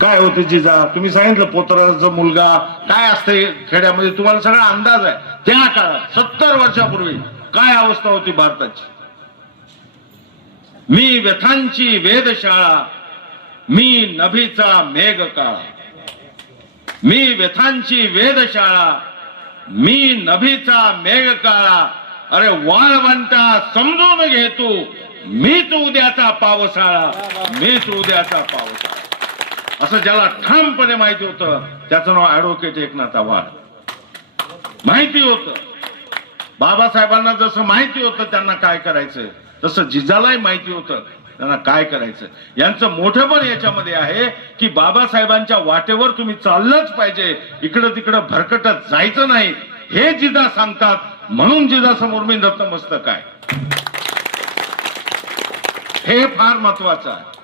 काय होते जिजा, तुम्ही सांगितलं पोतराचा मुलगा काय असते खेड्यामध्ये, तुम्हाला सगळा अंदाज आहे. त्या काळात 70 वर्षापूर्वी काय अवस्था होती भारताची. मी व्यथांची वेधशाळा, मी नभीचा मेघ काळा. मी व्यथांची वेधशाळा, मी नभीचा मेघ काळा. अरे वाळवंटा समजून घे तू, मीच उद्याचा पावसाळा, मीच उद्याचा पावसाळा. असं ज्याला ठामपणे माहिती होतं त्याचं नाव ऍडव्होकेट एकनाथ आव्हाड. माहिती होतं बाबासाहेबांना, जसं माहिती होतं त्यांना काय करायचं, तसं जिजालाही माहिती होतं त्यांना काय करायचं. यांचं मोठं पण याच्यामध्ये आहे की बाबासाहेबांच्या वाटेवर तुम्ही चाललंच पाहिजे, इकडं तिकडं भरकटत जायचं नाही, हे जिजा सांगतात. म्हणून जिजासमोर मी नतमस्तक आहे. हे फार महत्वाचं आहे.